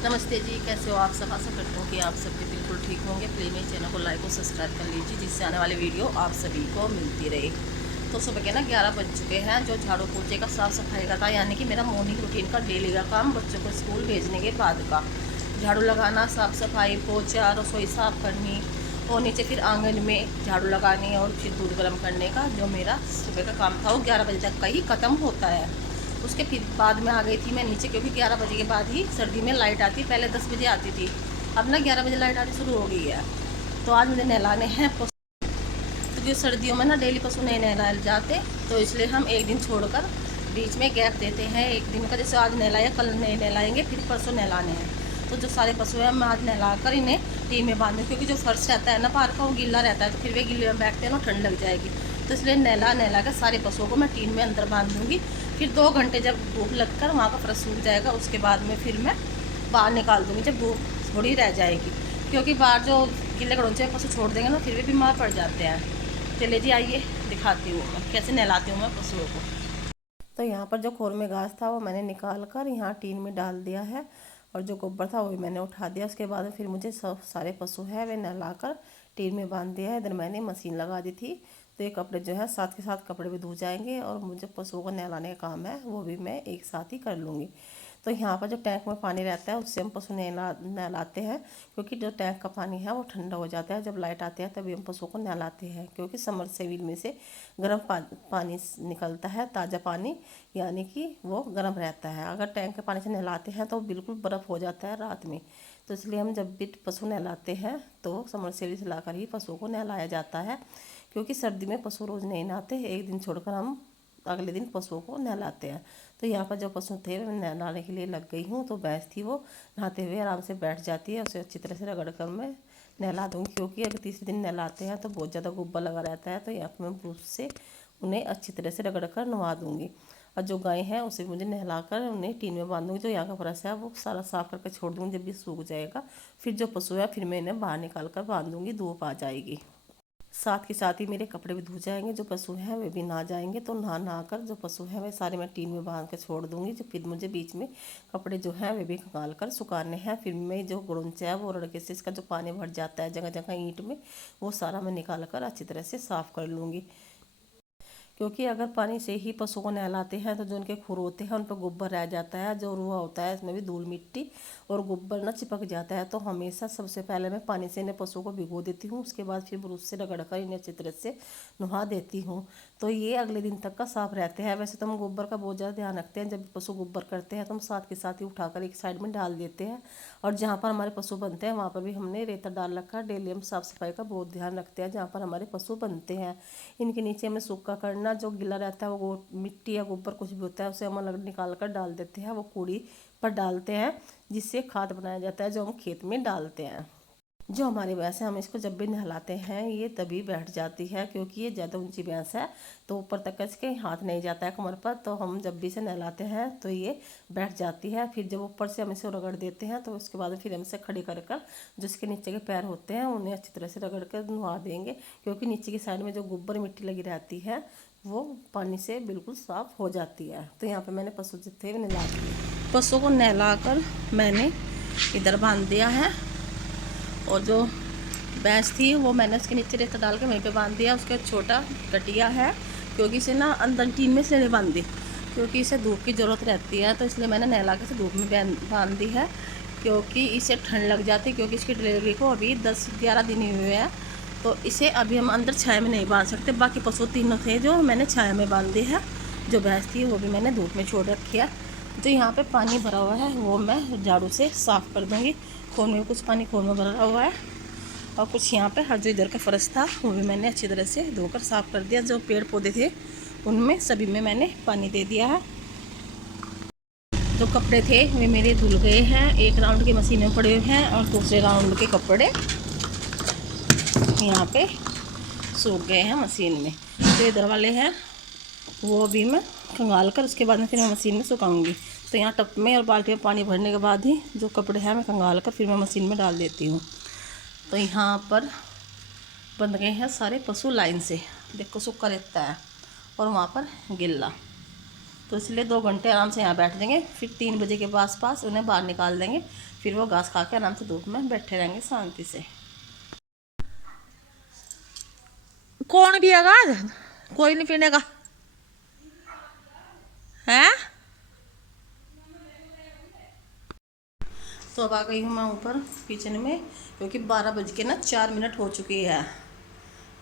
नमस्ते जी, कैसे हो आप सब। आशा करती हूँ कि आप सब भी बिल्कुल ठीक होंगे। प्लीज़ मेरे चैनल को लाइक और सब्सक्राइब कर लीजिए, जिससे आने वाली वीडियो आप सभी को मिलती रहे। तो सुबह के ना 11 बज चुके हैं। जो झाड़ू पोछे का साफ़ सफाई का था, यानी कि मेरा मॉर्निंग रूटीन का डेली का काम, बच्चों को स्कूल भेजने के बाद का झाड़ू लगाना, साफ़ सफाई, पोछा, रसोई साफ़ करनी और नीचे फिर आंगन में झाड़ू लगानी और फिर दूध गर्म करने का जो मेरा सुबह का काम था वो 11 बजे तक का ही ख़त्म होता है। उसके फिर बाद में आ गई थी मैं नीचे, क्योंकि 11 बजे के बाद ही सर्दी में लाइट आती। पहले 10 बजे आती थी, अब ना 11 बजे लाइट आनी शुरू हो गई है। तो आज मुझे नहलाने हैं पशु, क्योंकि सर्दियों में ना डेली पशु नहीं नहलाए जाते, तो इसलिए हम एक दिन छोड़कर बीच में गैप देते हैं एक दिन का। जैसे आज नहलाया, कल नहीं नहलाएंगे, फिर परसों नहलाने हैं। तो जो सारे पशु हैं मैं आज नहला कर इन्हें टीन में बांधूँ, क्योंकि जो फर्श रहता है ना पार्क का, वो गीला रहता है, तो फिर वे गिले में बैठते हैं ना, ठंड लग जाएगी। तो इसलिए नहला नहला कर सारे पशुओं को मैं टीन में अंदर बांध दूँगी। फिर 2 घंटे जब धूप लगकर वहाँ का फर्श सूख जाएगा, उसके बाद में फिर मैं बाहर निकाल दूँगी, जब धूप थोड़ी रह जाएगी। क्योंकि बाहर जो गिले गड़ोचे पशु छोड़ देंगे ना, फिर भी बीमार पड़ जाते हैं। चले जी, आइए दिखाती हूँ मैं कैसे नहलाती हूँ मैं पशुओं को। तो यहाँ पर जो खोर में घास था वो मैंने निकाल कर यहाँ टीन में डाल दिया है, और जो गोबर था वो भी मैंने उठा दिया। उसके बाद फिर मुझे सब सारे पशु है वे नहला कर टीन में बांध दिया है। इधर मैंने मशीन लगा दी थी, तो ये कपड़े जो है साथ के साथ कपड़े भी धो जाएंगे, और मुझे पशुओं को नहलाने का काम है वो भी मैं एक साथ ही कर लूँगी। तो यहाँ पर जो टैंक में पानी रहता है उससे हम पशु नहलाते हैं, क्योंकि जो टैंक का पानी है वो ठंडा हो जाता है। जब लाइट आती है तभी हम पशुओं को नहलाते हैं, क्योंकि समरसेबिल में से गर्म पानी निकलता है, ताज़ा पानी, यानी कि वो गर्म रहता है। अगर टैंक के पानी से नहलाते हैं तो बिल्कुल बर्फ़ हो जाता है रात में। तो इसलिए हम जब भी पशु नहलाते हैं तो समरसेबिल से लाकर ही पशुओं को नहलाया जाता है, क्योंकि सर्दी में पशु रोज़ नहीं नहाते, एक दिन छोड़कर हम अगले दिन पशुओं को नहलाते हैं। तो यहाँ पर जो पशु थे मैं नहलाने के लिए लग गई हूँ। तो भैंस थी, वो नहाते हुए आराम से बैठ जाती है, उसे अच्छी तरह से रगड़ कर मैं नहला दूँगी, क्योंकि अगर तीसरे दिन नहलाते हैं तो बहुत ज़्यादा गुब्बा लगा रहता है। तो यहाँ पर मैं ब्रश से उन्हें अच्छी तरह से रगड़ कर नहवा दूँगी। और जो गाय हैं उसे मुझे नहला कर उन्हें टीन में बांध दूँगी। जो यहाँ का फर्श है वो सारा साफ करके छोड़ दूँगी। जब ये सूख जाएगा फिर जो पशु है फिर मैं इन्हें बाहर निकाल कर बांध दूँगी, धूप आ जाएगी। साथ के साथ ही मेरे कपड़े भी धो जाएंगे, जो पशु हैं वे भी नहा जाएंगे। तो नहा नहा कर जो पशु हैं वे सारे मैं टीन में बांध कर छोड़ दूंगी। जो फिर मुझे बीच में कपड़े जो हैं वे भी खंगाल कर सुखाने हैं। फिर मैं जो गुड़ुंचा है वो रड़के से इसका जो पानी भर जाता है जगह जगह ईंट में, वो सारा मैं निकाल कर अच्छी तरह से साफ़ कर लूँगी। क्योंकि अगर पानी से ही पशुओं को नहलाते हैं तो जो उनके खुर होते हैं उन पर गोबर रह जाता है, जो रुआ होता है इसमें भी धूल मिट्टी और गोबर ना चिपक जाता है। तो हमेशा सबसे पहले मैं पानी से इन्हें पशुओं को भिगो देती हूँ, उसके बाद फिर ब्रश से रगड़ कर इन्हें अच्छी तरह से नहा देती हूँ। तो ये अगले दिन तक का साफ रहते हैं। वैसे तो हम गोबर का बहुत ज़्यादा ध्यान रखते हैं, जब पशु गोबर करते हैं तो हम साथ के साथ ही उठाकर एक साइड में डाल देते हैं। और जहाँ पर हमारे पशु बनते हैं वहाँ पर भी हमने रेता डाल रखा है। डेली हम साफ़ सफाई का बहुत ध्यान रखते हैं जहाँ पर हमारे पशु बनते हैं। इनके नीचे हमें सूखा करना, जो गीला रहता है वो मिट्टी या गोबर कुछ भी होता है उसे हम अलग निकाल कर डाल देते हैं, वो कूड़ी पर डालते हैं, जिससे खाद बनाया जाता है जो हम खेत में डालते हैं। जो हमारी भैंस है हम इसको जब भी नहलाते हैं ये तभी बैठ जाती है, क्योंकि ये ज़्यादा ऊंची भैंस है, तो ऊपर तक इसके हाथ नहीं जाता है कमर पर। तो हम जब भी इसे नहलाते हैं तो ये बैठ जाती है। फिर जब ऊपर से हम इसे रगड़ देते हैं तो उसके बाद फिर हम इसे खड़ी कर कर जो इसके नीचे के पैर होते हैं उन्हें अच्छी तरह से रगड़ कर नहा देंगे, क्योंकि नीचे की साइड में जो गोबर मिट्टी लगी रहती है वो पानी से बिल्कुल साफ़ हो जाती है। तो यहाँ पर मैंने पशु जो थे नहला दिए। पशुओं को नहला कर मैंने इधर बांध दिया है, और जो भैंस थी वो मैंने उसके नीचे रेता डाल के वहीं पे बांध दिया। उसका छोटा कटिया है, क्योंकि इसे ना अंदर टीन में इसलिए नहीं बांध दी, क्योंकि इसे धूप की ज़रूरत रहती है। तो इसलिए मैंने नहला के इसे धूप में बांध दी है, क्योंकि इसे ठंड लग जाती है। क्योंकि इसकी डिलीवरी को अभी 10-11 दिन ही हुए हैं, तो इसे अभी हम अंदर छाया में नहीं बांध सकते। बाकी पशु तीनों थे जो मैंने छाया में बांध दी है। जो भैंस थी वो भी मैंने धूप में छोड़ रखी है। जो यहाँ पे पानी भरा हुआ है वो मैं झाड़ू से साफ़ कर दूँगी। खोल में कुछ पानी खोल में भरा हुआ है, और कुछ यहाँ पे हर जो इधर का फर्श था वो भी मैंने अच्छी तरह से धोकर साफ़ कर दिया। जो पेड़ पौधे थे उनमें सभी में मैंने पानी दे दिया है। जो कपड़े थे वे मेरे धुल गए हैं, एक राउंड की मशीन में पड़े हुए हैं, और दूसरे राउंड के कपड़े यहाँ पे सूख गए हैं मशीन में। जो इधर वाले हैं वो अभी मैं खंगाल कर उसके बाद में फिर मैं मशीन में सुखाऊंगी। तो यहाँ टब में और बाल्टी में पानी भरने के बाद ही जो कपड़े हैं मैं खंगाल कर फिर मैं मशीन में डाल देती हूँ। तो यहाँ पर बंध गए हैं सारे पशु लाइन से, देखो सूखा रहता है और वहाँ पर गिल्ला। तो इसलिए 2 घंटे आराम से यहाँ बैठ जाएंगे, फिर 3 बजे के पास उन्हें बाहर निकाल देंगे, फिर वो घास खा के आराम से धूप में बैठे रहेंगे शांति से। कौन पिएगा? कोई नहीं पीने का है। तो अब आ गई हूँ मैं ऊपर किचन में, क्योंकि 12:04 हो चुकी है।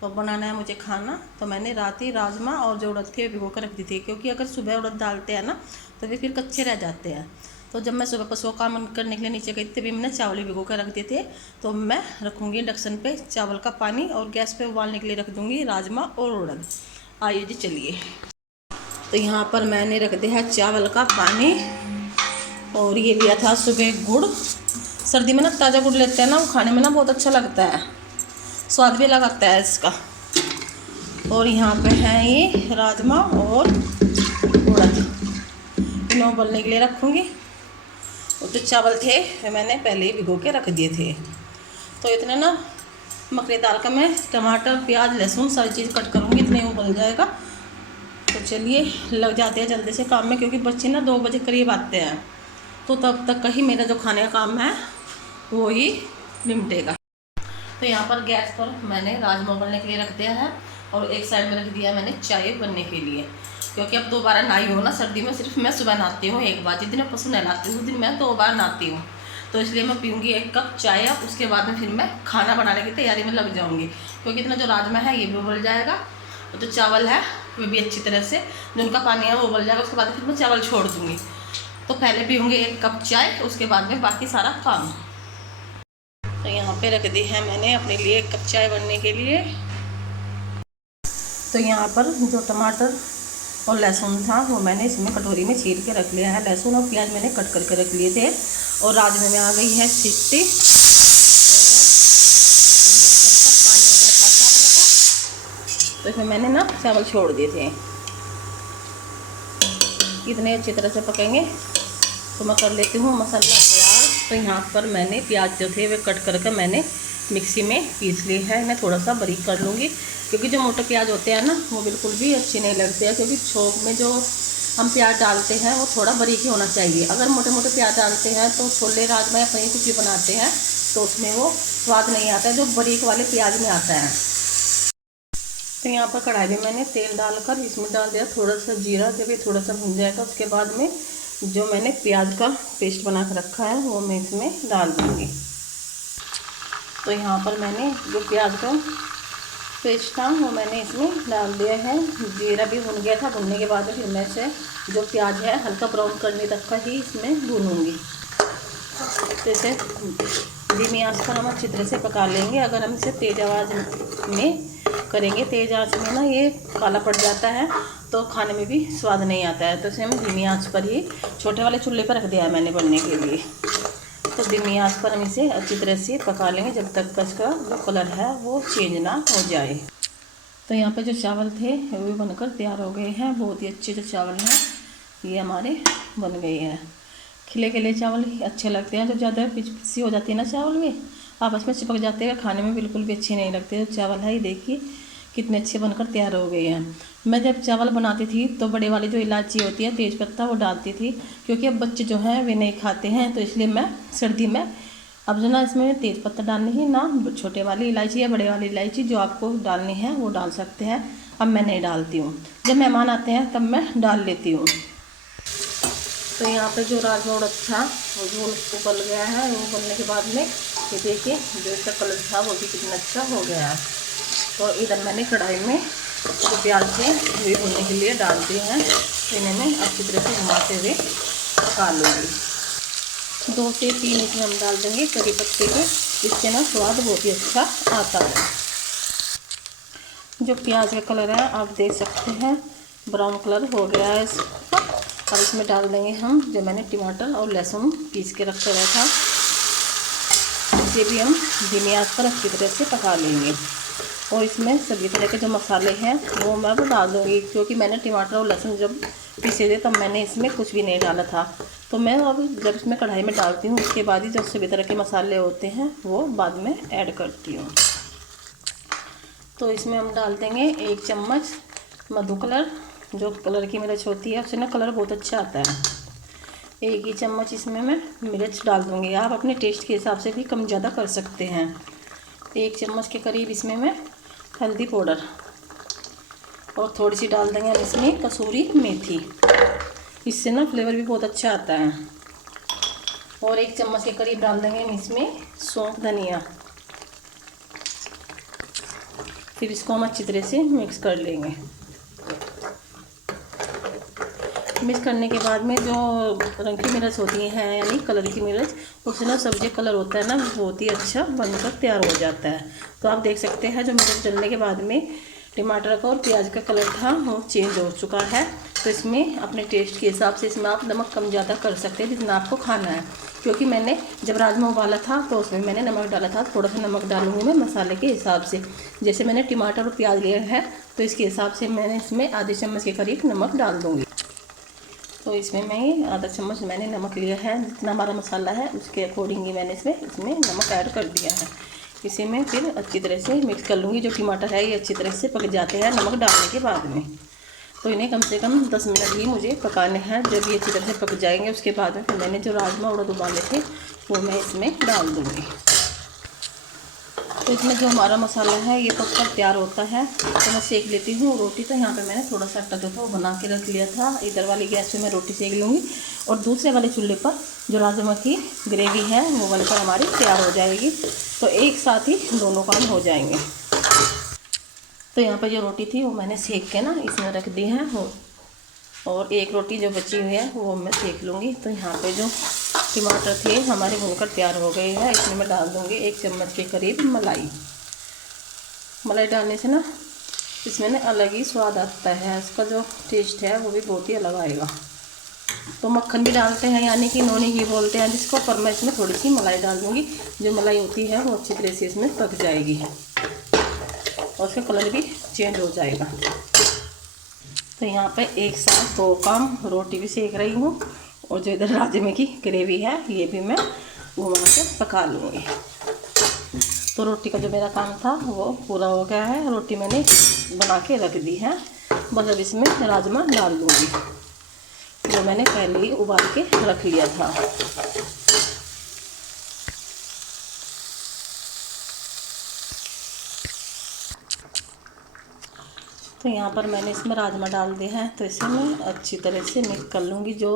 तो बनाना है मुझे खाना। तो मैंने रात ही राजमा और जो उड़द थे भिगो कर रख दी थी, क्योंकि अगर सुबह उड़द डालते हैं ना तो वे फिर कच्चे रह जाते हैं। तो जब मैं सुबह पशुओं का काम करने के लिए नीचे गई तभी मैंने चावल भिगो कर रख दिए थे। तो मैं रखूँगी इंडक्शन पे चावल का पानी और गैस पे उबालने के लिए रख दूँगी राजमा और उड़द। आइए जी चलिए। तो यहाँ पर मैंने रख दिया है चावल का पानी, और ये लिया था सुबह गुड़। सर्दी में ना ताज़ा गुड़ लेते हैं ना, वो खाने में ना बहुत अच्छा लगता है, स्वाद भी लगाता है इसका। और यहाँ पे है ये राजमा और उड़द, इन्हें उबलने के लिए रखूँगी। और जो चावल थे वे मैंने पहले ही भिगो के रख दिए थे। तो इतने ना मकई दाल का मैं टमाटर प्याज लहसुन सारी चीज़ कट करूँगी, इतने उबल जाएगा। तो चलिए लग जाते हैं जल्दी से काम में, क्योंकि बच्चे ना 2 बजे करीब आते हैं। तो तब तक का ही मेरा जो खाने का काम है वो ही निपटेगा। तो यहाँ पर गैस पर मैंने राजमा उबलने के लिए रख दिया है, और एक साइड में रख दिया मैंने चाय बनने के लिए। क्योंकि अब 2 बार नहाई हो ना, सर्दी में सिर्फ मैं सुबह नहाती हूँ एक बार, जिस दिन मैं पशु नहलाती हूँ उस दिन मैं 2 बार नहाती हूँ। तो इसलिए मैं पीऊँगी 1 कप चाय, उसके बाद में फिर मैं खाना बनाने की तैयारी में लग जाऊँगी। क्योंकि इतना जो राजमा है ये भी उबल जाएगा, और जो चावल है वो भी अच्छी तरह से जो उनका पानी है वो उबल जाएगा। उसके बाद फिर मैं चावल छोड़ दूँगी। तो पहले पीऊँगी 1 कप चाय, उसके बाद में बाकी सारा काम। तो यहाँ पे रख दी है मैंने अपने लिए 1 कप चाय बनने के लिए। तो यहाँ पर जो टमाटर और लहसुन था वो मैंने इसमें कटोरी में चीर के रख लिया है। लहसुन और प्याज मैंने कट करके रख लिए थे। और राजमे में आ गई है सीटी, तो इसमें मैंने ना चावल छोड़ दिए थे। इतने अच्छी तरह से पकेंगे। तो मैं कर लेती हूँ मसाला तैयार। तो यहाँ पर मैंने प्याज जो थे वे कट करके मैंने मिक्सी में पीस लिए है। इन्हें थोड़ा सा बारीक कर लूँगी, क्योंकि जो मोटे प्याज होते हैं ना वो बिल्कुल भी अच्छे नहीं लगते हैं। क्योंकि छोंक में जो हम प्याज डालते हैं वो थोड़ा बारीक ही होना चाहिए। अगर मोटे मोटे प्याज डालते हैं तो छोले राजमा या कहीं कुछ भी बनाते हैं तो उसमें वो स्वाद नहीं आता है जो बारीक वाले प्याज में आता है। तो यहाँ पर कढ़ाई में मैंने तेल डालकर इसमें डाल दिया थोड़ा सा जीरा। जब ये थोड़ा सा भुन जाएगा उसके बाद में जो मैंने प्याज का पेस्ट बना कर रखा है वो मैं इसमें डाल दूँगी। तो यहाँ पर मैंने जो प्याज का पेस्ट था वो मैंने इसमें डाल दिया है। जीरा भी भुन गया था। भुनने के बाद फिर मैं इसे जो प्याज है हल्का ब्राउन करने तक का ही इसमें भूनूंगी। तो इसे धीमी आंच पर हम अच्छी तरह से पका लेंगे। अगर हम इसे तेज़ आवाज़ में करेंगे, तेज़ आंच में ना ये काला पड़ जाता है तो खाने में भी स्वाद नहीं आता है। तो इसे हम धीमी आंच पर ही छोटे वाले चूल्हे पर रख दिया है मैंने बनने के लिए। तो धीमी आंच पर हम इसे अच्छी तरह से पका लेंगे जब तक इसका जो कलर है वो चेंज ना हो जाए। तो यहाँ पे जो चावल थे वो भी बनकर तैयार हो गए हैं। बहुत ही अच्छे जो चावल हैं ये हमारे बन गए हैं। खिले खिले चावल अच्छे लगते हैं। जो ज़्यादा पिसी हो जाती है ना चावल में आपस में चिपक जाते हैं, खाने में बिल्कुल भी अच्छे नहीं लगते। जो चावल है ये देखिए कितने अच्छे बनकर तैयार हो गए हैं। मैं जब चावल बनाती थी तो बड़े वाली जो इलायची होती है तेज पत्ता वो डालती थी, क्योंकि अब बच्चे जो हैं वे नहीं खाते हैं। तो इसलिए मैं सर्दी में अब जो ना इसमें तेज पत्ता डालनी है ना, छोटे वाली इलायची या बड़े वाली इलायची जो आपको डालनी है वो डाल सकते हैं। अब मैं नहीं डालती हूँ, जब मेहमान आते हैं तब मैं डाल लेती हूँ। तो यहाँ पे जो राजमा उड़द था वो जो उबल गया है। वो उबलने के बाद में ये देखिए जो इसका कलर था वो भी कितना अच्छा हो गया है। तो इधर मैंने कढ़ाई में जो प्याज थे वे भूनने के लिए डाल दिए हैं। इन्हें मैं अच्छी तरह से घुमाते हुए पका लूँगी। 2 से 3 इसमें हम डाल देंगे करी पत्ते के, इससे ना स्वाद बहुत ही अच्छा आता है। जो प्याज का कलर है आप देख सकते हैं ब्राउन कलर हो गया है इसका। अब इसमें डाल देंगे हम जो मैंने टमाटर और लहसुन पीस के रखा हुआ था, इसे भी हम धीमी आंच पर अच्छी तरह से पका लेंगे। और इसमें सभी तरह के जो मसाले हैं वो मैं डाल दूँगी, क्योंकि मैंने टमाटर और लहसुन जब पीसे थे तब मैंने इसमें कुछ भी नहीं डाला था। तो मैं अब जब इसमें कढ़ाई में डालती हूँ उसके बाद ही जो सभी तरह के मसाले होते हैं वो बाद में ऐड करती हूँ। तो इसमें हम डाल देंगे 1 चम्मच मधु कलर, जो कलर की मिर्च होती है उससे ना कलर बहुत अच्छा आता है। 1 ही चम्मच इसमें मैं मिर्च डाल दूँगी। आप अपने टेस्ट के हिसाब से भी कम ज़्यादा कर सकते हैं। 1 चम्मच के करीब इसमें मैं हल्दी पाउडर और थोड़ी सी डाल देंगे हम इसमें कसूरी मेथी। इससे ना फ्लेवर भी बहुत अच्छा आता है। और 1 चम्मच के करीब डाल देंगे हम इसमें सौंफ धनिया। फिर इसको हम अच्छी तरह से मिक्स कर लेंगे। मिक्स करने के बाद में जो रंग की मिर्च होती है यानी कलर की मिर्च, उससे ना सब्जी कलर होता है ना बहुत ही अच्छा बनकर तैयार हो जाता है। तो आप देख सकते हैं जो मिर्च डालने के बाद में टमाटर का और प्याज का कलर था वो चेंज हो चुका है। तो इसमें अपने टेस्ट के हिसाब से इसमें आप नमक कम ज़्यादा कर सकते हैं जितना आपको खाना है। क्योंकि मैंने जब राजमा उबाला था तो उसमें मैंने नमक डाला था, थोड़ा सा नमक डालूंगी मैं मसाले के हिसाब से। जैसे मैंने टमाटर और प्याज लिए हैं तो इसके हिसाब से मैंने इसमें आधे चम्मच के करीब नमक डाल दूँगी। तो इसमें मैं आधा चम्मच मैंने नमक लिया है, जितना हमारा मसाला है उसके अकॉर्डिंग ही मैंने इसमें नमक ऐड कर दिया है। इसे मैं फिर अच्छी तरह से मिक्स कर लूँगी। जो टमाटर है ये अच्छी तरह से पक जाते हैं नमक डालने के बाद में। तो इन्हें कम से कम 10 मिनट ही मुझे पकाने हैं। जब ये अच्छी तरह से पक जाएंगे उसके बाद में फिर मैंने जो राजमा उड़द उबाले थे वो मैं इसमें डाल दूँगी। तो इसमें जो हमारा मसाला है ये पककर तैयार होता है तो मैं सेक लेती हूँ रोटी। तो यहाँ पे मैंने थोड़ा सा आटा जो था वो बना के रख लिया था। इधर वाली गैस पे मैं रोटी सेक लूँगी और दूसरे वाले चूल्हे पर जो राजमा की ग्रेवी है वो बनकर हमारी तैयार हो जाएगी। तो एक साथ ही दोनों काम हो जाएंगे। तो यहाँ पर जो रोटी थी वो मैंने सेक के ना इसमें रख दी है और एक रोटी जो बची हुई है वो मैं सेक लूँगी। तो यहाँ पे जो टमाटर थे हमारे भूनकर तैयार हो गए हैं। इसमें मैं डाल दूँगी 1 चम्मच के करीब मलाई। मलाई डालने से ना इसमें ना अलग ही स्वाद आता है, इसका जो टेस्ट है वो भी बहुत ही अलग आएगा। तो मक्खन भी डालते हैं यानी कि नोनी घी बोलते हैं जिसको, पर मैं इसमें थोड़ी सी मलाई डाल दूँगी। जो मलाई होती है वो अच्छी तरह से इसमें पक जाएगी और उसका कलर भी चेंज हो जाएगा। तो यहाँ पे एक साथ 2 काम, रोटी भी सेक रही हूँ और जो इधर राजमे की ग्रेवी है ये भी मैं घुमा के पका लूँगी। तो रोटी का जो मेरा काम था वो पूरा हो गया है। रोटी मैंने बना के रख दी है, बस अब इसमें राजमा डाल दूँगी जो मैंने पहले ही उबाल के रख लिया था। तो यहाँ पर मैंने इसमें राजमा डाल दिए हैं तो इसे मैं अच्छी तरह से मिक्स कर लूँगी। जो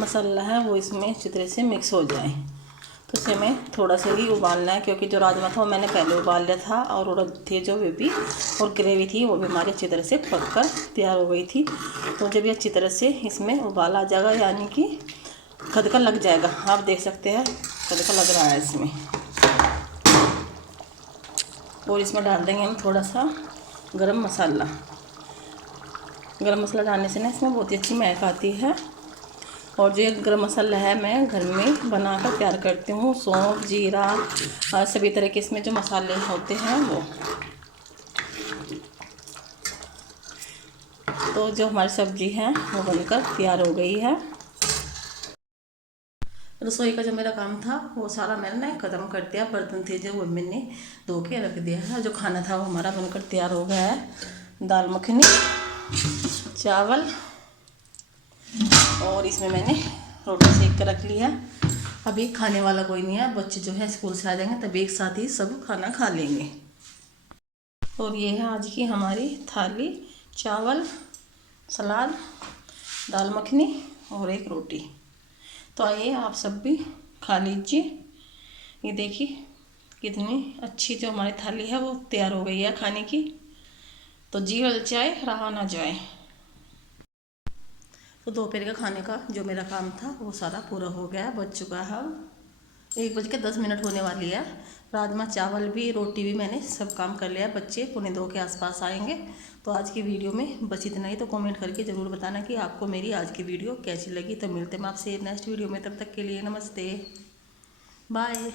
मसाला है वो इसमें अच्छी तरह से मिक्स हो जाए। तो इसे मैं थोड़ा सा ही उबालना है क्योंकि जो राजमा था वो मैंने पहले उबाल लिया था और उड़द थे जो वे भी और ग्रेवी थी वो भी हमारी अच्छी तरह से पक कर तैयार हो गई थी। तो जब ये अच्छी तरह से इसमें उबाल आ जाएगा यानी कि खदका लग जाएगा, आप देख सकते हैं खदका लग रहा है इसमें। और इसमें डाल देंगे हम थोड़ा सा गरम मसाला। गरम मसाला डालने से ना इसमें बहुत ही अच्छी महक आती है। और जो गरम मसाला है मैं घर में बनाकर तैयार करती हूँ। सौंफ, जीरा, सभी तरह के इसमें जो मसाले होते हैं वो। तो जो हमारी सब्ज़ी है वो बनकर तैयार हो गई है। रसोई का जो मेरा काम था वो सारा मैंने ख़त्म कर दिया। बर्तन थे जो वो मैंने धो के रख दिया है। जो खाना था वो हमारा बनकर तैयार हो गया है। दाल मखनी, चावल और इसमें मैंने रोटी सेक कर रख लिया। अभी खाने वाला कोई नहीं है, बच्चे जो है स्कूल से आ जाएंगे तभी एक साथ ही सब खाना खा लेंगे। और ये है आज की हमारी थाली, चावल, सलाद, दाल मखनी और एक रोटी। तो आइए आप सब भी खा लीजिए। ये देखिए कितनी अच्छी जो हमारी थाली है वो तैयार हो गई है खाने की। तो जी ललचाए रहा ना जाए। तो दोपहर का खाने का जो मेरा काम था वो सारा पूरा हो गया, बज चुका है। 1:10 होने वाली है। राजमा चावल भी, रोटी भी मैंने सब काम कर लिया। बच्चे 1:45 के आसपास आएंगे। तो आज की वीडियो में बस इतना ही। तो कमेंट करके ज़रूर बताना कि आपको मेरी आज की वीडियो कैसी लगी। तो मिलते हैं आपसे नेक्स्ट वीडियो में, तब तक के लिए नमस्ते, बाय।